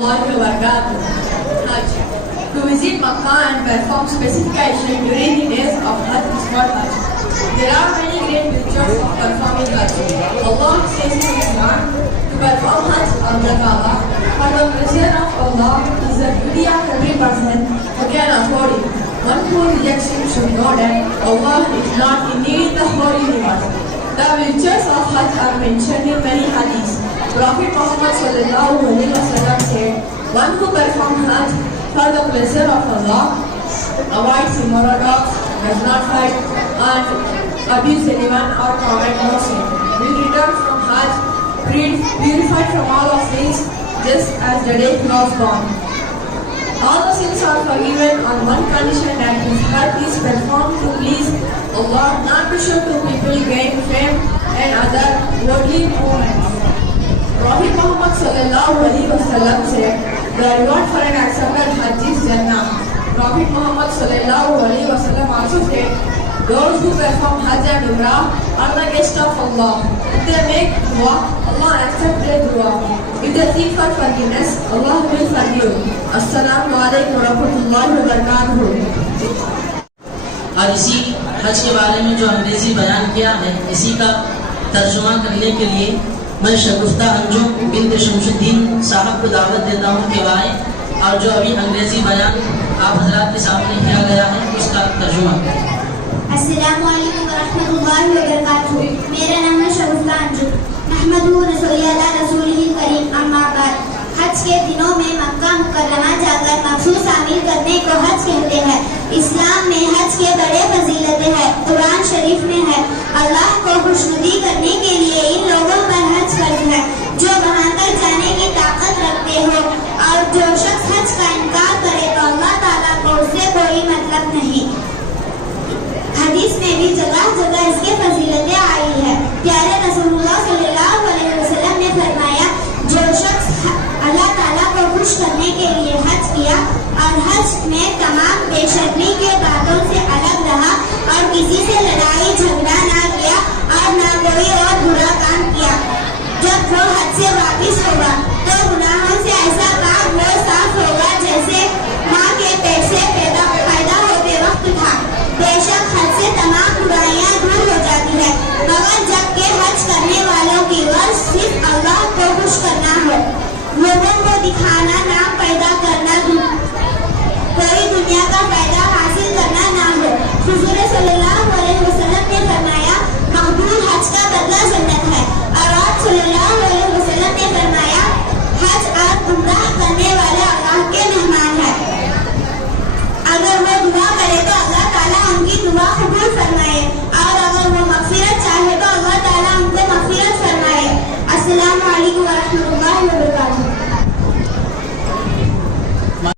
Hajj. To visit Makkah and perform specific action during the days of Hajj is not Hajj. There are many great features of performing Hajj. Allah says in His Quran to perform Hajj on the Kaaba. For the pleasure of Allah is the duty of every person who can afford it. One who rejects him should know that Allah is not indeed the whole universe. The virtues of Hajj are mentioned in many hadiths. Prophet Muhammad sallallahu alaihi wasallam said, "One who performs Hajj for the pleasure of Allah, avoids immoral talks, does not fight, and abuse anyone or commit no sin, will return from Hajj purified from all of sins, just as the day he was born." All the sins are forgiven on one condition, that his Hajj is performed to please Allah, not to show to people gain fame and other worldly movements. Prophet Muhammad sallallahu alaihi wasallam said, "The reward for an accepted Hajj is Jannah." Prophet Muhammad sallallahu alaihi wasallam also said, "Those who perform Hajj and Umrah are the guests of Allah. If they make dua, Allah accepts their dua. If they seek for forgiveness, Allah will forgive." Assalamu alaikum wa rahmatullahi wa barakatuh. اور اسی حج کے بارے میں جو انگریزی بیان کیا ہے، اسی کا ترجمہ کرنے کے لیے میں شگفتہ انجم بنت شمس الدین صاحب کو دعوت دیتا ہوں کہ وہ آئیں اور جو ابھی انگریزی بیان آپ حضرات کے سامنے کیا گیا ہے اس کا ترجمہ کریں۔ السلام علیکم ورحمۃ اللہ وبرکاتہ۔ میرا نام ہے شگفتہ انجم۔ نحمدہ ونصلی علی رسولہ الکریم، اما بعد۔ حج کے دنوں میں مکہ مکرمہ جا کر مخصوص عامل کرنے کو حج کہتے ہیں۔ اسلام میں حج کے بڑے فضیلتیں ہیں۔ قرآن شریف میں ہے، اللہ کو خوشنودی کرنے کے لیے ان لوگوں پر حج فرض ہے جو وہاں تک جانے کی طاقت رکھتے ہو، اور جو شخص حج کا انکار کرے تو اللہ تعالیٰ کو اس سے کوئی مطلب نہیں۔ حدیث میں بھی جگہ جگہ اس کی فضیلتیں آئی ہے۔ پیارے رسول اللہ صلی اللہ علیہ وسلم نے فرمایا، جو شخص اللہ تعالیٰ کو خوش کرنے کے لیے حج کیا اور حج میں تمام بے شرمی کے باتوں سے الگ رہا اور کسی سے لڑائی جھگڑا نہ کیا اور نہ کوئی اور برا کام کیا، جب وہ حج سے واپس ہوگا تو گناہوں سے ایسا پاک و صاف ہوگا جیسے ماں کے پیٹ سے پیدا ہوتے وقت تھا۔ بے شک حج سے تمام برائیاں دور ہو جاتی ہے، مگر جب کہ حج کرنے والوں کی غرض صرف اللہ کو خوش کرنا ہو، لوگوں کو دکھانا، نام پیدا کرنا، کوئی دنیا کا فائدہ حاصل کرنا نہ ہو۔ حضور صلی اللہ علیہ وسلم نے فرمایا، مقبول حج کا بدلہ جنت ہے، اور آپ صلی اللہ علیہ وسلم نے فرمایا، حج اور عمرہ کرنے والے اللہ کے مہمان ہیں، اگر وہ دعا کرے تو اللہ تعالیٰ ان کی دعا قبول فرمائے، اور اگر وہ مغفرت چاہے تو اللہ تعالیٰ ان کو مغفرت فرمائے۔ السلام علیکم ورحمۃ اللہ وبرکاتہ۔